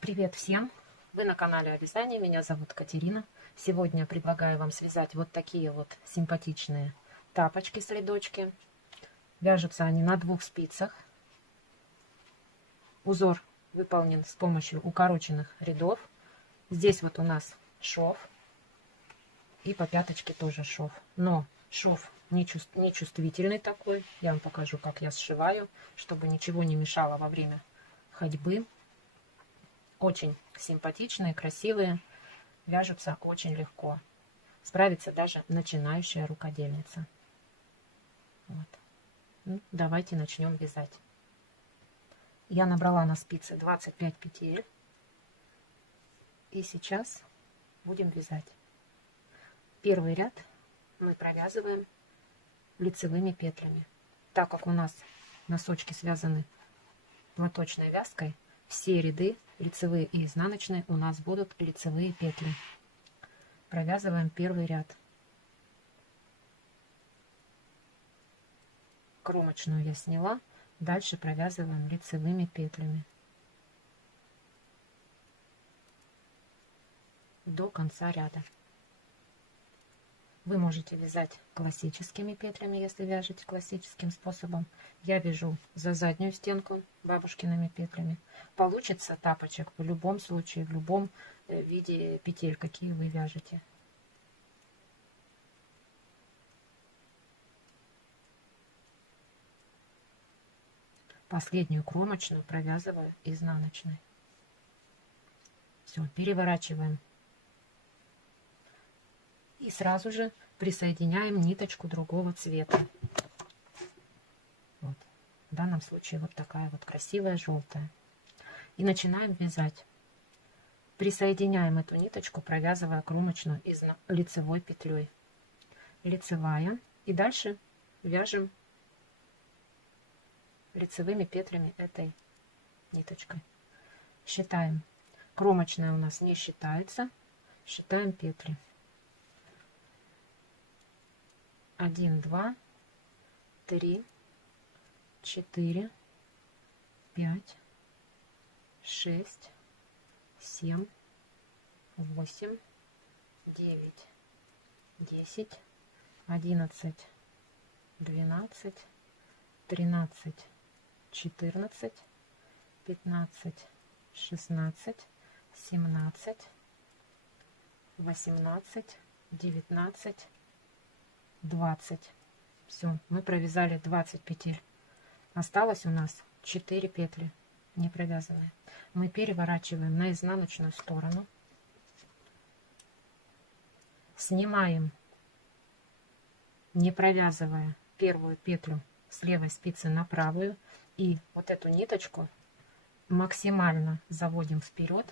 Привет всем! Вы на канале о вязании, меня зовут Катерина. Сегодня предлагаю вам связать вот такие вот симпатичные тапочки-следочки. Вяжутся они на 2 спицах. Узор выполнен с помощью укороченных рядов. Здесь вот у нас шов. И по пяточке тоже шов. Но шов не чувствительный такой. Я вам покажу, как я сшиваю, чтобы ничего не мешало во время ходьбы. Очень симпатичные, красивые, вяжутся очень легко. Справится даже начинающая рукодельница. Вот. Ну, давайте начнем вязать. Я набрала на спицы 25 петель. И сейчас будем вязать. Первый ряд мы провязываем лицевыми петлями. Так как у нас носочки связаны платочной вязкой, все ряды, лицевые и изнаночные, у нас будут лицевые петли. Провязываем первый ряд. Кромочную я сняла. Дальше провязываем лицевыми петлями до конца ряда. Вы можете вязать классическими петлями, если вяжете классическим способом. Я вяжу за заднюю стенку бабушкиными петлями. Получится тапочек в любом случае, в любом виде петель, какие вы вяжете. Последнюю кромочную провязываю изнаночной. Все, переворачиваем. И сразу же присоединяем ниточку другого цвета. Вот. В данном случае вот такая вот красивая желтая. И начинаем вязать. Присоединяем эту ниточку, провязывая кромочную лицевой петлей. Лицевая. И дальше вяжем лицевыми петлями этой ниточкой. Считаем. Кромочная у нас не считается. Считаем петли. 1, 2, 3, 4, 5, 6, 7, 8, 9, 10, 11, 12, 13, 14, 15, 16, 17, 18, 19, 20. Все, мы провязали 20 петель. Осталось у нас 4 петли не провязанные. Мы переворачиваем на изнаночную сторону. Снимаем, не провязывая, первую петлю с левой спицы на правую. И вот эту ниточку максимально заводим вперед,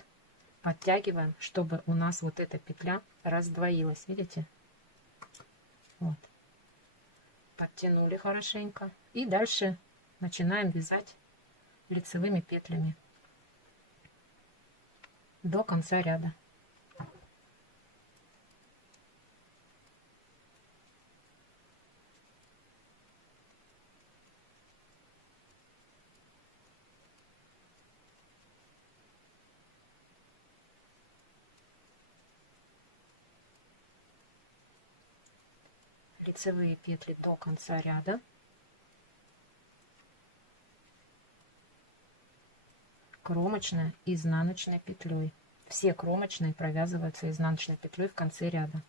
подтягиваем, чтобы у нас вот эта петля раздвоилась. Видите? Вот. Подтянули хорошенько. И дальше начинаем вязать лицевыми петлями до конца ряда. Лицевые петли до конца ряда. Кромочная изнаночной петлей. Все кромочные провязываются изнаночной петлей в конце ряда.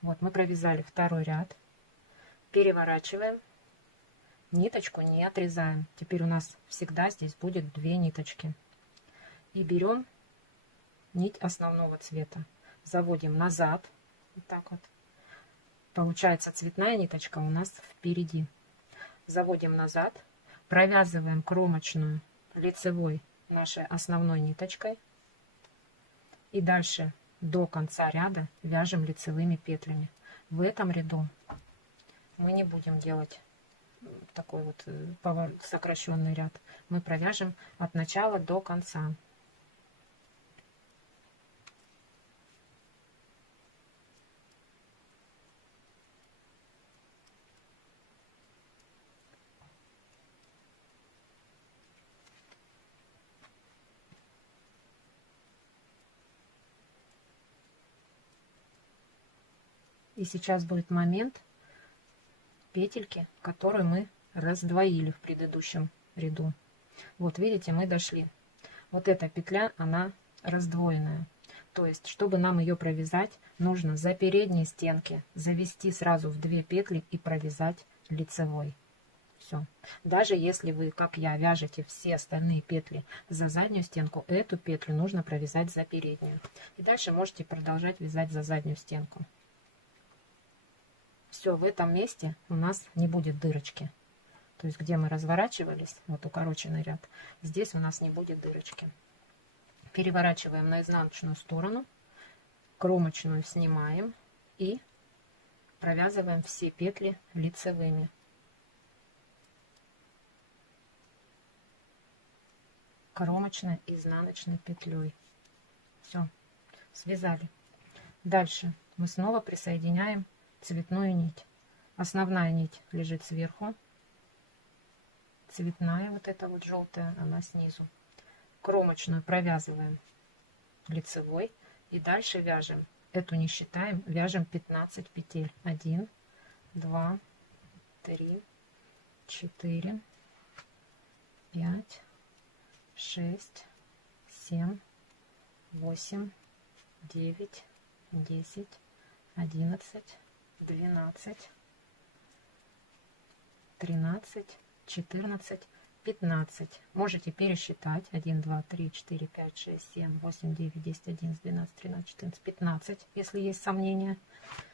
Вот мы провязали второй ряд. Переворачиваем. Ниточку не отрезаем. Теперь у нас всегда здесь будет 2 ниточки. И берем нить основного цвета. Заводим назад. Вот так вот. Получается, цветная ниточка у нас впереди. Заводим назад. Провязываем кромочную лицевой нашей основной ниточкой. И дальше до конца ряда вяжем лицевыми петлями. В этом ряду мы не будем делать такой вот сокращенный ряд. Мы провяжем от начала до конца. И сейчас будет момент петельки, которую мы раздвоили в предыдущем ряду. Вот видите, мы дошли. Вот эта петля, она раздвоенная. То есть, чтобы нам ее провязать, нужно за передние стенки завести сразу в 2 петли и провязать лицевой. Все. Даже если вы, как я, вяжете все остальные петли за заднюю стенку, эту петлю нужно провязать за переднюю. И дальше можете продолжать вязать за заднюю стенку. Все, в этом месте у нас не будет дырочки. То есть, где мы разворачивались, вот укороченный ряд, здесь у нас не будет дырочки. Переворачиваем на изнаночную сторону, кромочную снимаем и провязываем все петли лицевыми. Кромочной, изнаночной петлей. Все, связали. Дальше мы снова присоединяем цветную нить. Основная нить лежит сверху, цветная, вот эта вот желтая, она снизу. Кромочную провязываем лицевой и дальше вяжем. Эту не считаем, вяжем 15 петель. 1, 2, 3, 4, 5, 6, 7, 8, 9, 10, 11, 12, 13, 14, 15. Можете пересчитать. 1, 2, 3, 4, 5, 6, 7, 8, 9, 10, 11, 12, 13, 14, 15. Если есть сомнения,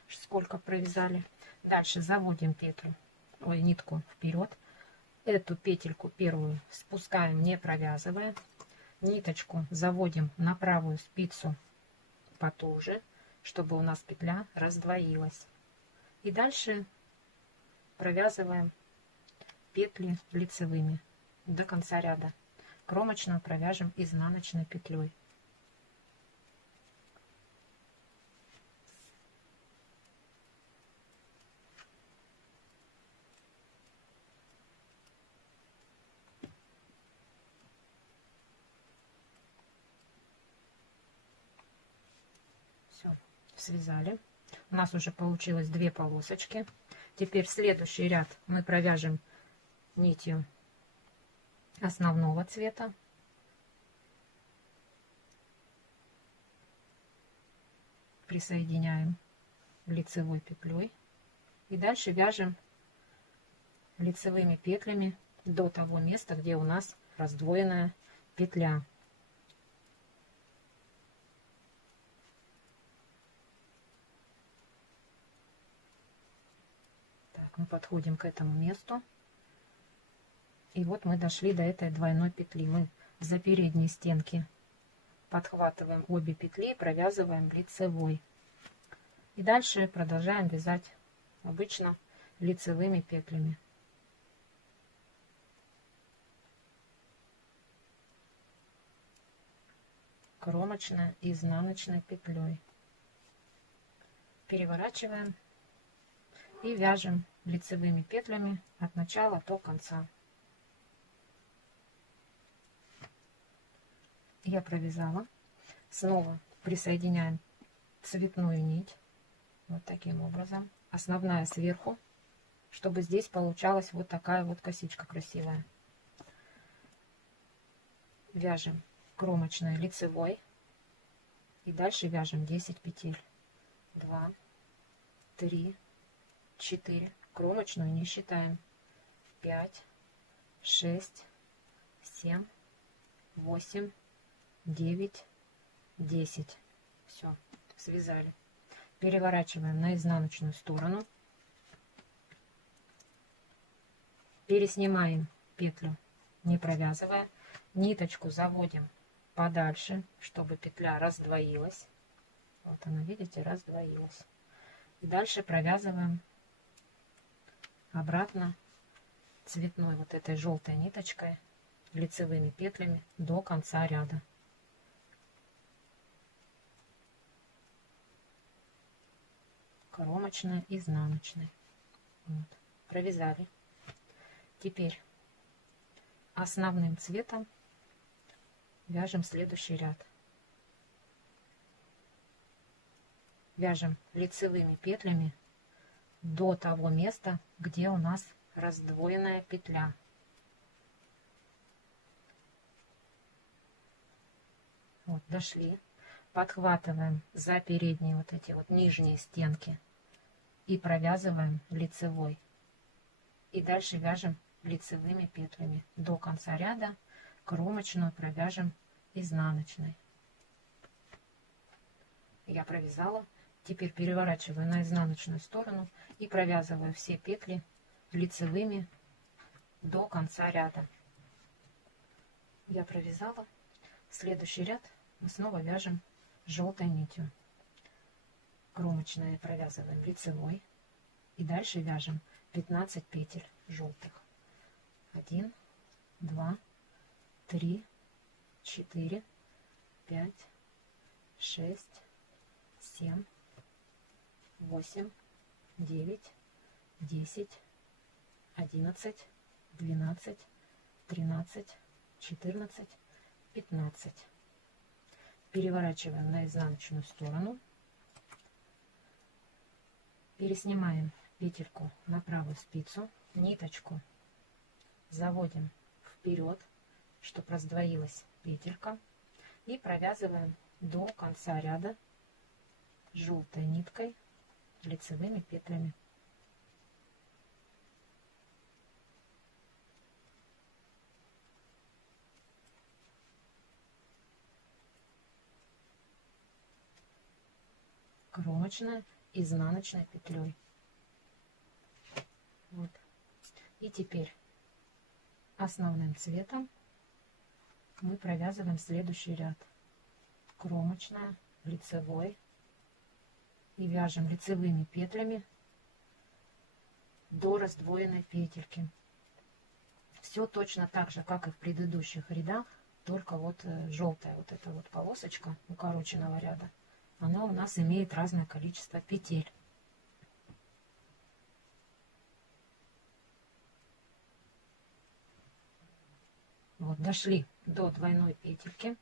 сколько провязали. Дальше заводим петлю, нитку вперед. Эту петельку первую спускаем, не провязывая. Ниточку заводим на правую спицу потуже, чтобы у нас петля раздвоилась. И дальше провязываем петли лицевыми до конца ряда. Кромочную провяжем изнаночной петлей. Все, связали. У нас уже получилось 2 полосочки. Теперь следующий ряд мы провяжем нитью основного цвета. Присоединяем лицевой петлей. И дальше вяжем лицевыми петлями до того места, где у нас раздвоенная петля. Так, мы подходим к этому месту. И вот мы дошли до этой двойной петли. Мы за передние стенки подхватываем обе петли и провязываем лицевой. И дальше продолжаем вязать обычно лицевыми петлями. Кромочной и изнаночной петлей. Переворачиваем и вяжем лицевыми петлями от начала до конца. Я провязала. Снова присоединяем цветную нить. Вот таким образом. Основная сверху, чтобы здесь получалась вот такая вот косичка красивая. Вяжем кромочной лицевой. И дальше вяжем 10 петель. 2, 3, 4. Кромочную не считаем. 5, 6, 7, 8, 9, 10. Все, связали. Переворачиваем на изнаночную сторону. Переснимаем петлю, не провязывая. Ниточку заводим подальше, чтобы петля раздвоилась. Вот она, видите, раздвоилась. И дальше провязываем обратно цветной вот этой желтой ниточкой лицевыми петлями до конца ряда. Кромочная, изнаночная. Вот. Провязали. Теперь основным цветом вяжем следующий ряд. вяжем лицевыми петлями до того места, где у нас раздвоенная петля. Вот, дошли. Подхватываем за передние вот эти вот нижние стенки и провязываем лицевой. И дальше вяжем лицевыми петлями до конца ряда. Кромочную провяжем изнаночной. Я провязала. Теперь переворачиваю на изнаночную сторону и провязываю все петли лицевыми до конца ряда. Я провязала. Следующий ряд мы снова вяжем желтой нитью. Кромочные провязываем лицевой. И дальше вяжем 15 петель желтых. 1, 2, 3, 4, 5, 6, 7, 8, 9, 10, 11, 12, 13, 14, 15. Переворачиваем на изнаночную сторону. Переснимаем петельку на правую спицу. Ниточку заводим вперед, чтобы раздвоилась петелька. И провязываем до конца ряда желтой ниткой лицевыми петлями. Кромочная изнаночной петлей. Вот. И теперь основным цветом мы провязываем следующий ряд. Кромочная, лицевой. И вяжем лицевыми петлями до раздвоенной петельки. Все точно так же, как и в предыдущих рядах, только вот желтая вот эта вот полосочка укороченного ряда, она у нас имеет разное количество петель. Вот, дошли до двойной петельки.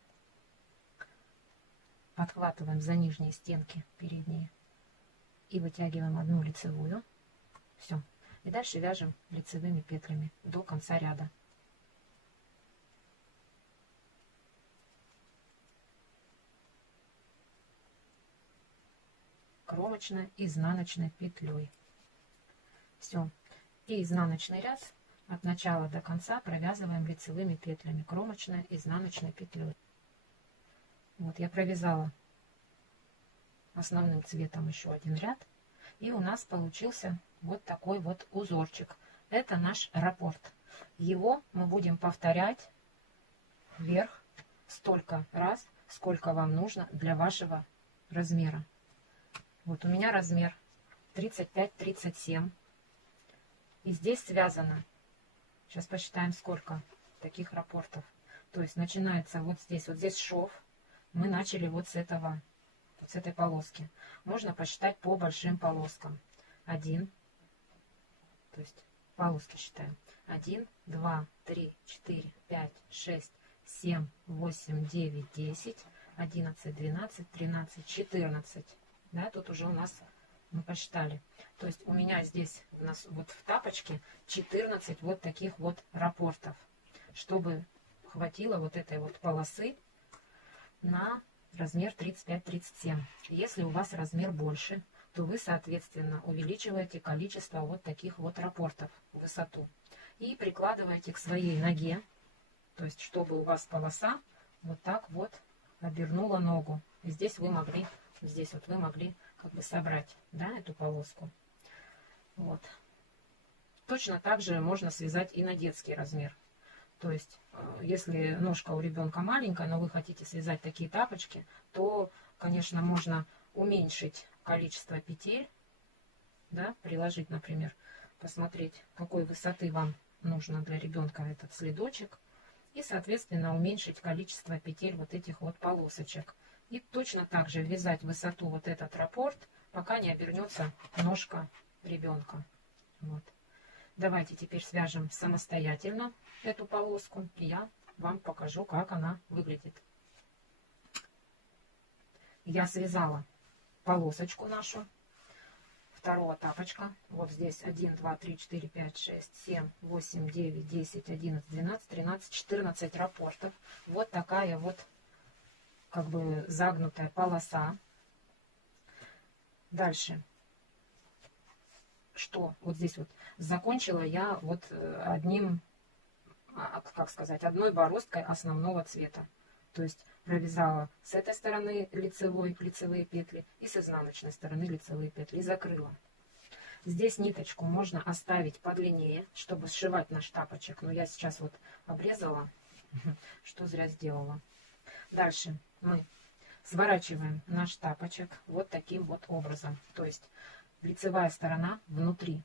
Подхватываем за нижние стенки передние и вытягиваем одну лицевую. Все. И дальше вяжем лицевыми петлями до конца ряда. Кромочной, изнаночной петлей. Все. И изнаночный ряд от начала до конца провязываем лицевыми петлями. Кромочной, изнаночной петлей. Вот я провязала основным цветом еще один ряд. И у нас получился вот такой вот узорчик. Это наш раппорт. Его мы будем повторять вверх столько раз, сколько вам нужно для вашего размера. Вот у меня размер 35-37. И здесь связано, сейчас посчитаем, сколько таких раппортов. То есть начинается вот здесь шов. Мы начали вот с этого, вот с этой полоски. Можно посчитать по большим полоскам. 1, то есть полоски считаем. 1, 2, 3, 4, 5, 6, 7, 8, 9, 10, 11, 12, 13, 14. Да, тут уже у нас мы посчитали. То есть у меня здесь у нас вот в тапочке 14 вот таких вот раппортов, чтобы хватило вот этой вот полосы на размер 35-37. Если у вас размер больше, то вы, соответственно, увеличиваете количество вот таких вот раппортов в высоту. И прикладываете к своей ноге, то есть чтобы у вас полоса вот так вот обернула ногу. И здесь вы могли, здесь вот вы могли как бы собрать, да, эту полоску. Вот. Точно так же можно связать и на детский размер. То есть, если ножка у ребенка маленькая, но вы хотите связать такие тапочки, то, конечно, можно уменьшить количество петель, да, приложить, например, посмотреть, какой высоты вам нужно для ребенка этот следочек, и, соответственно, уменьшить количество петель вот этих вот полосочек. И точно так же вязать высоту вот этот раппорт, пока не обернется ножка ребенка. Вот. Давайте теперь свяжем самостоятельно эту полоску, и я вам покажу, как она выглядит. Я связала полосочку нашу второго тапочка. Вот здесь 1, 2, 3, 4, 5, 6, 7, 8, 9, 10, 11, 12, 13, 14 раппортов. Вот такая вот как бы загнутая полоса. Дальше. Что? Вот здесь вот закончила я вот одним, как сказать, одной бороздкой основного цвета. То есть провязала с этой стороны лицевые петли и с изнаночной стороны лицевые петли и закрыла. Здесь ниточку можно оставить подлиннее, чтобы сшивать наш тапочек. Но я сейчас вот обрезала, что зря сделала. Дальше мы сворачиваем наш тапочек вот таким вот образом. То есть лицевая сторона внутри.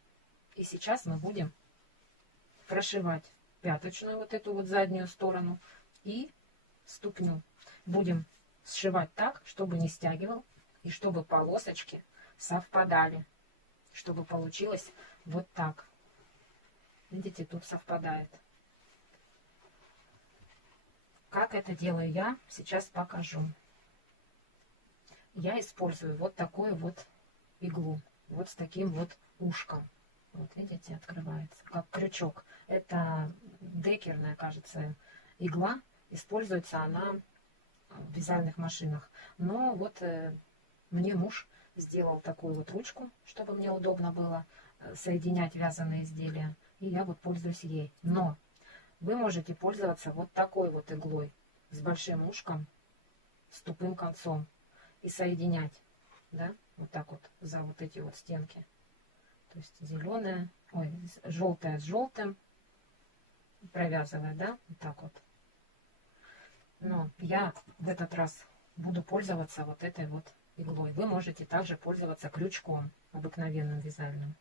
И сейчас мы будем прошивать пяточную вот эту вот заднюю сторону и ступню. Будем сшивать так, чтобы не стягивал и чтобы полосочки совпадали. Чтобы получилось вот так. Видите, тут совпадает. Как это делаю я, сейчас покажу. Я использую вот такую вот иглу. Вот с таким вот ушком. Вот видите, открывается, как крючок. Это декерная, кажется, игла. Используется она в вязальных машинах. Но вот мне муж сделал такую вот ручку, чтобы мне удобно было соединять вязаные изделия. И я вот пользуюсь ей. Но вы можете пользоваться вот такой вот иглой с большим ушком, с тупым концом. И соединять, да, вот так вот за вот эти вот стенки. То есть зеленая, ой, желтая с желтым, провязывая, да, вот так вот. Но я в этот раз буду пользоваться вот этой вот иглой. Вы можете также пользоваться крючком обыкновенным вязальным.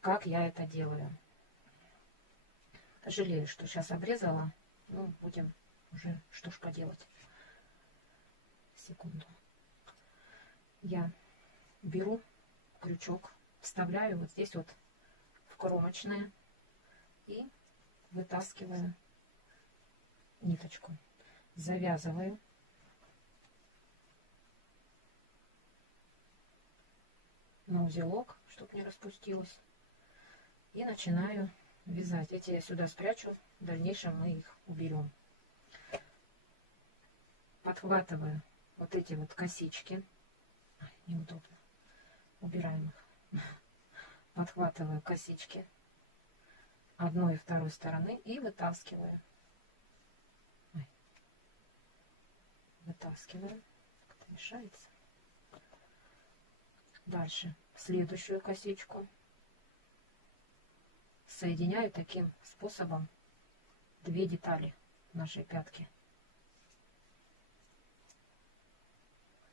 Как я это делаю? Жалею, что сейчас обрезала. Ну, будем уже, что ж поделать. Секунду. Я беру крючок, вставляю вот здесь вот в кромочное и вытаскиваю ниточку. Завязываю. На узелок, чтобы не распустилось. И начинаю вязать. Эти я сюда спрячу. В дальнейшем мы их уберем. Подхватываю вот эти вот косички. Неудобно. Убираем их. Подхватываю косички одной и второй стороны и вытаскиваю. Ой. Вытаскиваю. Как-то мешается. Дальше следующую косичку соединяю таким способом две детали нашей пятки.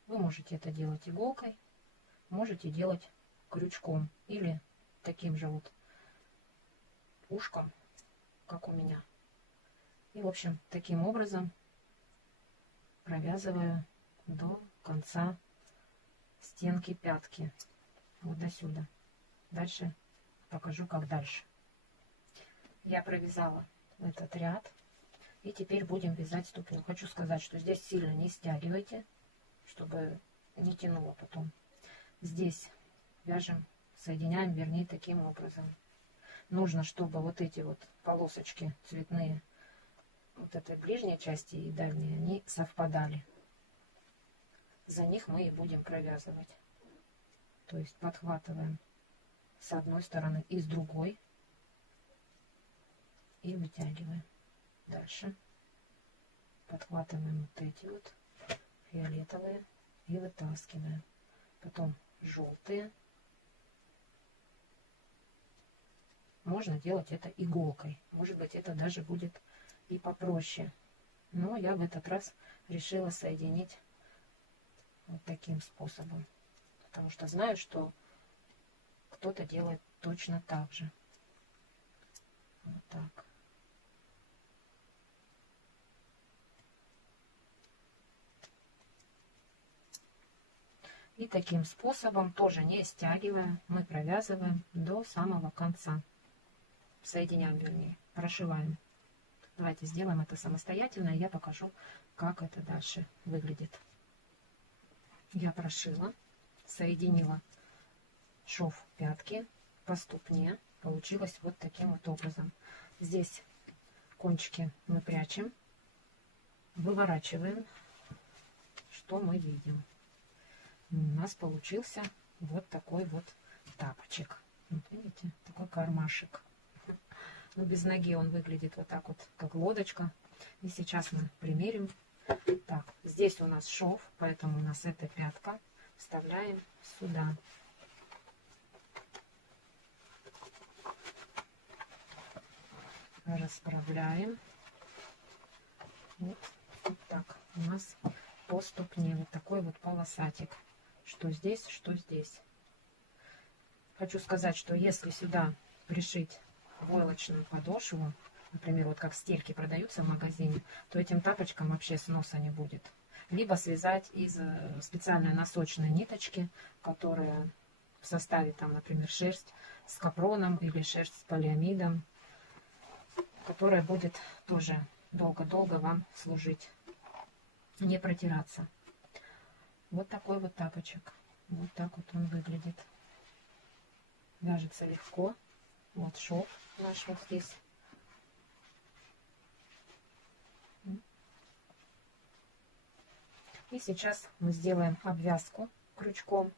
Вы можете это делать иголкой, можете делать крючком или таким же вот ушком, как у меня. И, в общем, таким образом провязываю до конца стенки пятки. Вот до сюда. Дальше покажу, как дальше. Я провязала этот ряд. И теперь будем вязать ступню. Хочу сказать, что здесь сильно не стягивайте, чтобы не тянуло потом. Здесь вяжем, соединяем, вернее, таким образом. Нужно, чтобы вот эти вот полосочки цветные, вот этой ближней части и дальней, они совпадали. За них мы и будем провязывать. То есть подхватываем с одной стороны и с другой и вытягиваем. Дальше подхватываем вот эти вот фиолетовые и вытаскиваем. Потом желтые. Можно делать это иголкой. Может быть, это даже будет и попроще. Но я в этот раз решила соединить вот таким способом. Потому что знаю, что кто-то делает точно так же. Вот так. И таким способом, тоже не стягивая, мы провязываем до самого конца. Соединяем, вернее, прошиваем. Давайте сделаем это самостоятельно, и я покажу, как это дальше выглядит. Я прошила. соединила шов пятки по ступне. Получилось вот таким вот образом. Здесь кончики мы прячем, выворачиваем. Что мы видим? У нас получился вот такой вот тапочек. Вот видите, такой кармашек. Но без ноги он выглядит вот так вот, как лодочка. И сейчас мы примерим. Так, здесь у нас шов, поэтому у нас эта пятка. Вставляем сюда. Расправляем. Вот так у нас по ступне вот такой вот полосатик. Что здесь, что здесь. Хочу сказать, что если сюда пришить войлочную подошву, например, вот как стельки продаются в магазине, то этим тапочкам вообще сноса не будет. Либо связать из специальной носочной ниточки, которая в составе, там, например, шерсть с капроном или шерсть с полиамидом, которая будет тоже долго-долго вам служить, не протираться. Вот такой вот тапочек. Вот так вот он выглядит. Вяжется легко. Вот шов наш вот здесь. И сейчас мы сделаем обвязку крючком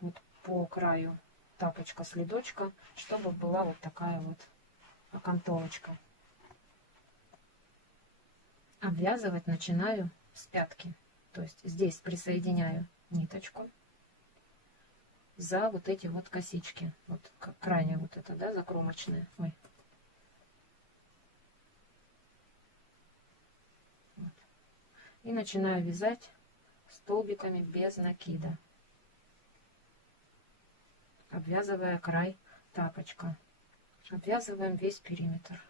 вот по краю тапочка следочка, чтобы была вот такая вот окантовочка. Обвязывать начинаю с пятки. То есть здесь присоединяю ниточку за вот эти вот косички. Вот крайне вот это, да, закромочная. Ой. Вот. И начинаю вязать столбиками без накида, обвязывая край тапочка. Обвязываем весь периметр.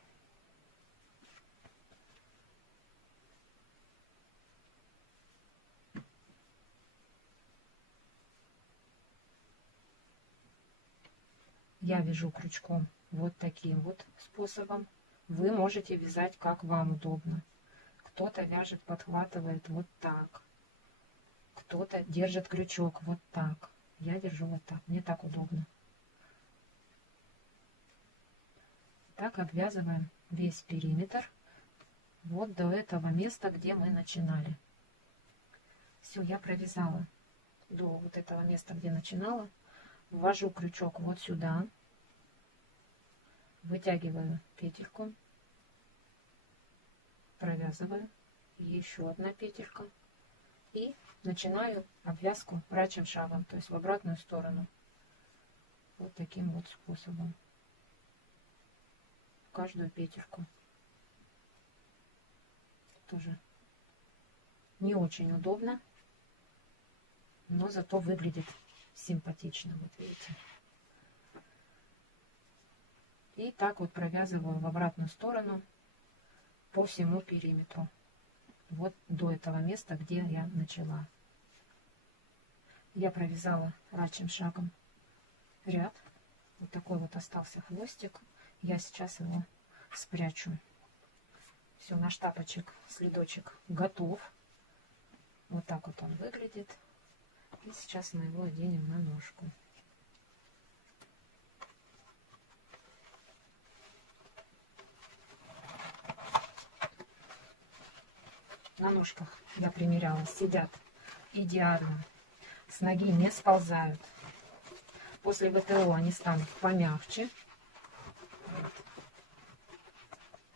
Я вяжу крючком вот таким вот способом. Вы можете вязать как вам удобно. Кто-то вяжет, подхватывает вот так. Кто-то держит крючок вот так. Я держу вот так. Мне так удобно. Так обвязываем весь периметр. Вот до этого места, где мы начинали. Все, я провязала до вот этого места, где начинала. Ввожу крючок вот сюда. Вытягиваю петельку. Провязываю. Еще одна петелька. И начинаю обвязку рачьим шагом, то есть в обратную сторону. Вот таким вот способом. Каждую петельку. Тоже не очень удобно, но зато выглядит симпатично. Вот видите. И так вот провязываю в обратную сторону по всему периметру. Вот до этого места, где я начала. Я провязала рачьим шагом ряд. Вот такой вот остался хвостик. Я сейчас его спрячу. Все, наш тапочек, следочек готов. Вот так вот он выглядит. И сейчас мы его оденем на ножку. На ножках я примеряла, сидят идеально. С ноги не сползают. После ВТО они станут помягче.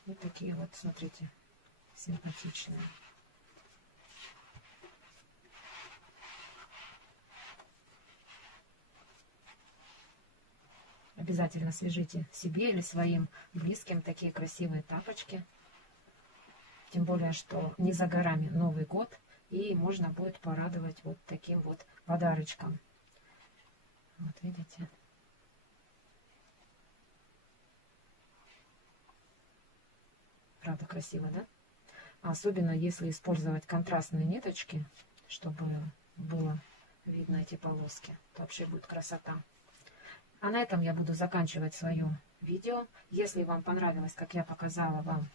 Вот такие вот, смотрите, симпатичные. Обязательно свяжите себе или своим близким такие красивые тапочки. Тем более, что не за горами Новый год, и можно будет порадовать вот таким вот подарочком. Вот видите. Правда красиво, да? Особенно если использовать контрастные ниточки, чтобы было видно эти полоски. То вообще будет красота. А на этом я буду заканчивать свое видео. Если вам понравилось, как я показала вам,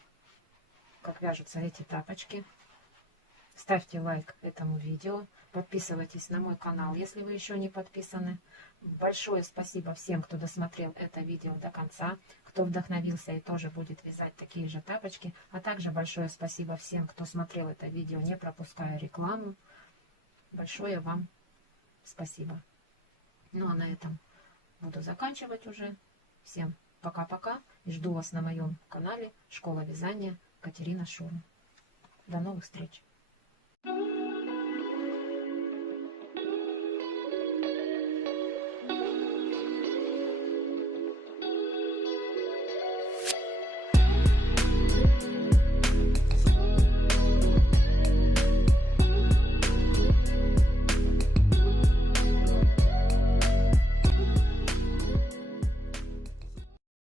как вяжутся эти тапочки, ставьте лайк этому видео, Подписывайтесь на мой канал, если вы еще не подписаны. Большое спасибо всем, кто досмотрел это видео до конца, кто вдохновился и тоже будет вязать такие же тапочки. А также большое спасибо всем, кто смотрел это видео, не пропуская рекламу. Большое вам спасибо. Ну а на этом буду заканчивать уже. Всем пока-пока и жду вас на моем канале Школа вязания Катерина Шурм. До новых встреч!